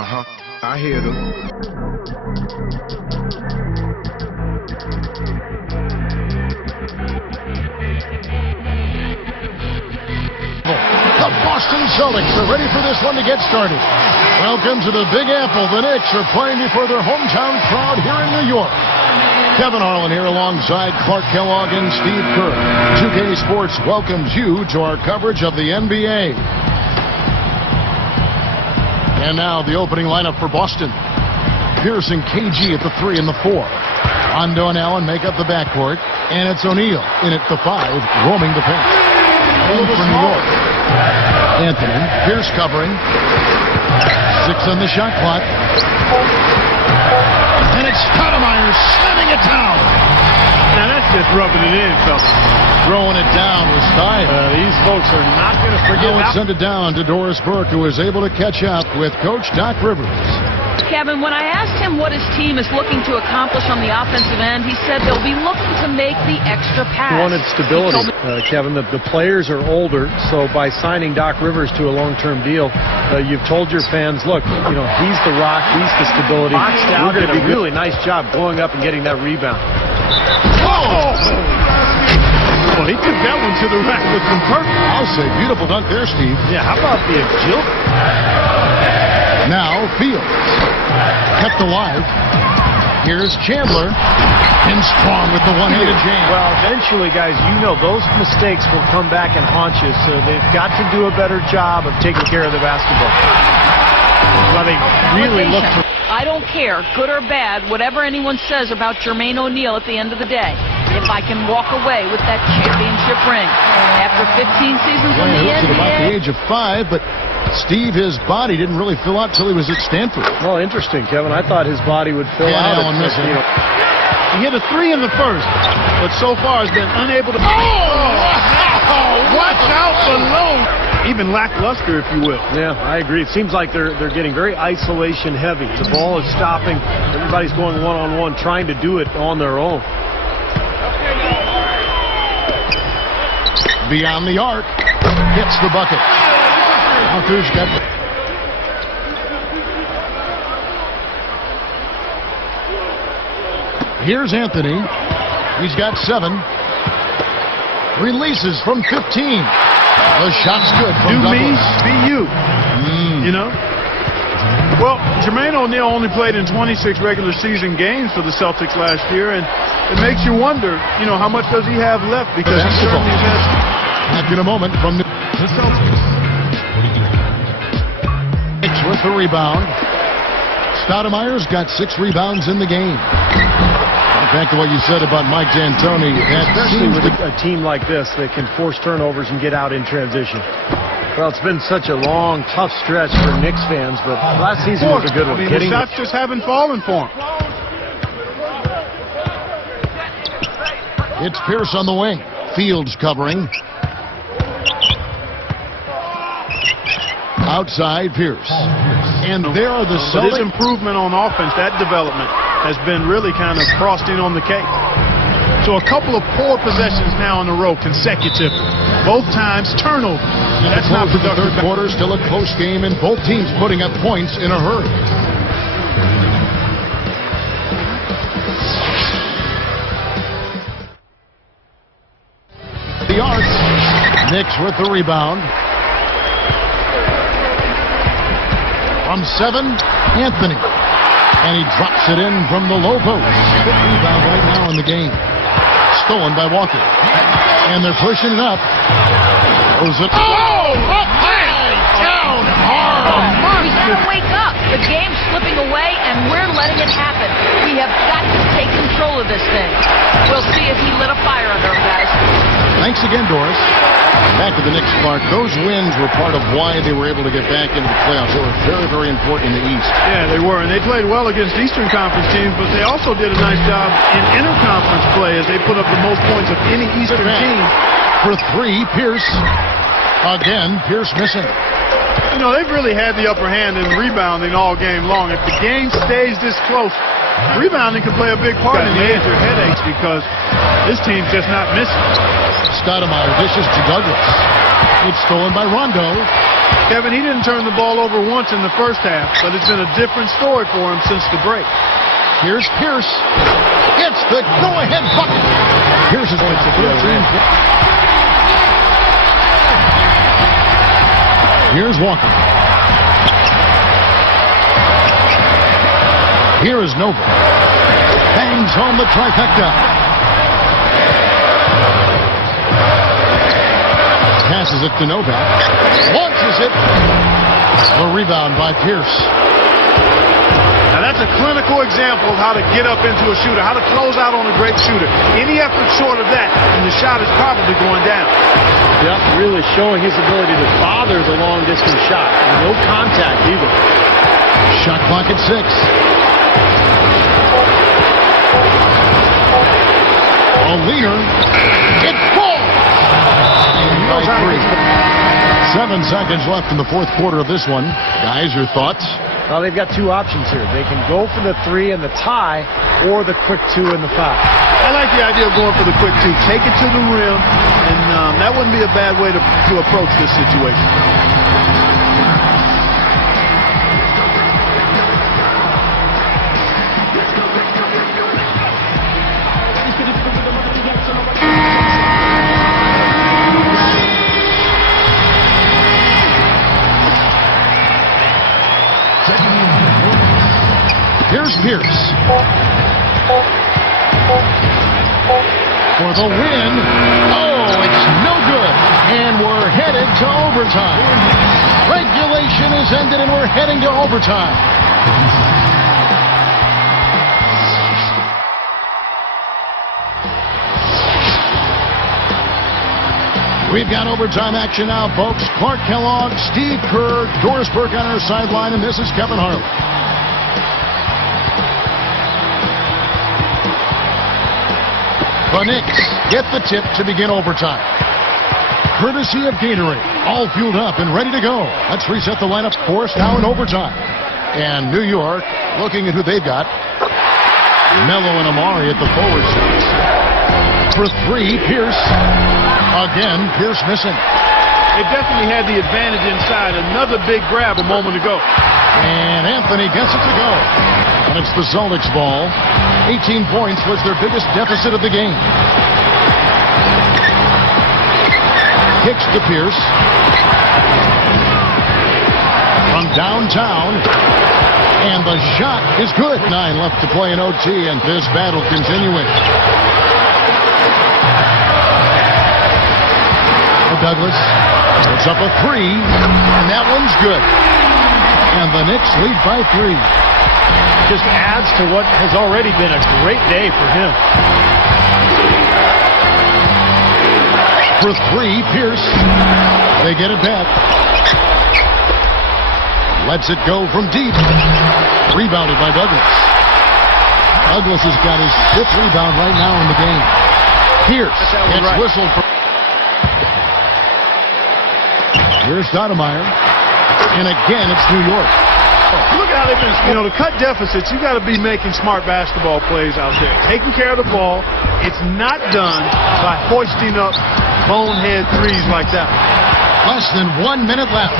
I hear them. The Boston Celtics are ready for this one to get started. Welcome to the Big Apple. The Knicks are playing before their hometown crowd here in New York. Kevin Harlan here alongside Clark Kellogg and Steve Kerr. 2K Sports welcomes you to our coverage of the NBA. And now the opening lineup for Boston. Pierce and KG at the 3 and the 4. Rondo and Allen make up the backcourt. And it's O'Neal in at the 5, roaming the paint. And for New York, Anthony, Pierce covering. 6 on the shot clock. And it's Stoudemire slamming it down. Now that's just rubbing it in, fellas. Throwing it down with style. These folks are not going to forget. Now it's sent it down to Doris Burke, who is able to catch up with Coach Doc Rivers. Kevin, when I asked him what his team is looking to accomplish on the offensive end, he said they'll be looking to make the extra pass. He wanted stability, Kevin. The players are older, so by signing Doc Rivers to a long-term deal, you've told your fans, look, he's the rock, he's the stability. Boxed out, did a really nice job blowing up and getting that rebound. Oh! Well, he took that one to the rack with some purpose. I'll say beautiful dunk there, Steve. Yeah, how about the agility? Now Fields kept alive. Here's Chandler, and strong with the one-handed jam. Well, eventually, guys, those mistakes will come back and haunt you, so they've got to do a better job of taking care of the basketball. Well, they really look for... I don't care, good or bad, whatever anyone says about Jermaine O'Neal at the end of the day. If I can walk away with that championship ring after 15 seasons in the NBA. At about the age of 5, but Steve, his body didn't really fill out till he was at Stanford. Well, interesting, Kevin. I thought his body would fill out. Allen missing. He hit a 3 in the first, but so far has been unable to... Watch out below. Even lackluster, if you will. Yeah, I agree. It seems like they're getting very isolation heavy. The ball is stopping. Everybody's going one-on-one, trying to do it on their own. Beyond the arc, hits the bucket. Walker's got... Here's Anthony. He's got 7. Releases from 15. The shot's good from Do me, Douglas. be you. Well, Jermaine O'Neal only played in 26 regular season games for the Celtics last year, and it makes you wonder, how much does he have left? Because he certainly has... Back in a moment from the Celtics. Knicks with the rebound. Stoudemire's got 6 rebounds in the game. Back to what you said about Mike D'Antoni. Especially with a team like this that can force turnovers and get out in transition. Well, it's been such a long, tough stretch for Knicks fans, but last season was a good one. The shots just haven't fallen for him. It's Pierce on the wing. Fields covering. Outside Pierce. And there are the His Celtics. improvement on offense, that development, has been really kind of frosting on the cake. So a couple of poor possessions now in a row, consecutive. Both times turnovers. That's not The productive. third quarter, still a close game, and both teams putting up points in a hurry. The arc. Knicks with the rebound. From 7, Anthony. And he drops it in from the low post. 5th rebound right now in the game. Stolen by Walker. And they're pushing it up. Goes it. Oh! Down hard. We gotta wake up. The game's slipping away, and we're letting it happen. We have got to take control of this thing. We'll see if he lit a fire under him, guys. Thanks again, Doris. Back to the Knicks, Clark. Those wins were part of why they were able to get back into the playoffs. They were very, very important in the East. Yeah, they were, and they played well against Eastern Conference teams, but they also did a nice job in interconference play as they put up the most points of any Eastern team. For 3, Pierce. Again, Pierce missing. They've really had the upper hand in rebounding all game long. If the game stays this close, rebounding can play a big part in the major headaches because this team's just not missing. Stoudemire dishes to Douglas. It's stolen by Rondo. Kevin, he didn't turn the ball over once in the first half, but it's been a different story for him since the break. Here's Pierce. It's the go-ahead bucket. Pierce is going to 13. Here's Walker. Here is Nova. Bangs home the trifecta. Passes it to Novak. Launches it. The rebound by Pierce. Now that's a clinical example of how to get up into a shooter, how to close out on a great shooter. Any effort short of that, and the shot is probably going down. Yep, really showing his ability to bother the long-distance shot. No contact either. Shot clock at 6. A leaner. It falls. By 3. 7 seconds left in the fourth quarter of this one. Guys, your thoughts? Well, they've got two options here. They can go for the 3 and the tie, or the quick 2 and the foul. I like the idea of going for the quick 2. Take it to the rim, and that wouldn't be a bad way to approach this situation. Here's Pierce. For the win. Oh, it's no good. And we're headed to overtime. Regulation is ended and we're heading to overtime. We've got overtime action now, folks. Clark Kellogg, Steve Kerr, Doris Burke on our sideline, and this is Kevin Harlan. The Knicks get the tip to begin overtime. Courtesy of Gatorade. All fueled up and ready to go. Let's reset the lineup for us now in overtime. And New York, looking at who they've got. Melo and Amari at the forward side. For 3, Pierce. Again, Pierce missing. They definitely had the advantage inside. Another big grab a moment ago. And Anthony gets it to go. And it's the Celtics ball. 18 points was their biggest deficit of the game. Kicks to Pierce. From downtown. And the shot is good. 9 left to play in OT, and this battle continuing. Douglas puts up a 3, and that one's good. And the Knicks lead by 3. Just adds to what has already been a great day for him. For 3, Pierce. They get it back. Lets it go from deep. Rebounded by Douglas. Douglas has got his 5th rebound right now in the game. Pierce gets whistled for. Here's Stoudemire. And again, it's New York. Look at how they've been, to cut deficits, you got to be making smart basketball plays out there. Taking care of the ball. It's not done by hoisting up bonehead threes like that. Less than 1 minute left.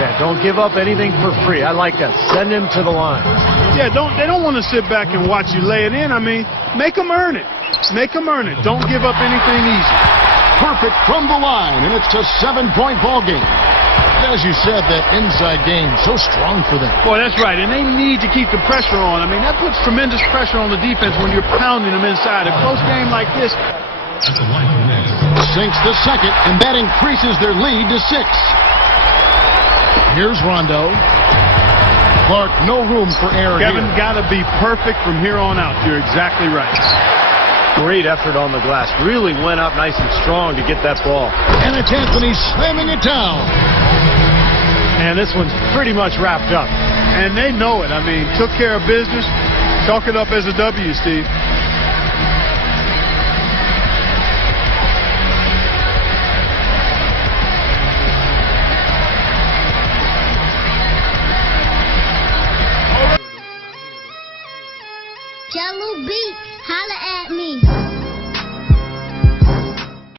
Yeah, don't give up anything for free. I like that. Send him to the line. Yeah, they don't want to sit back and watch you lay it in. I mean, make them earn it. Make them earn it. Don't give up anything easy. Perfect from the line, and it's a 7-point ball game. As you said, that inside game, so strong for them. Boy, that's right, and they need to keep the pressure on. I mean, that puts tremendous pressure on the defense when you're pounding them inside. A close game like this. Sinks the second, and that increases their lead to 6. Here's Rondo. Clark, no room for error Kevin, here. got to be perfect from here on out. You're exactly right. Great effort on the glass. Really went up nice and strong to get that ball. And it's Anthony slamming it down. And this one's pretty much wrapped up. And they know it. I mean, took care of business. Chalk it up as a W, Steve.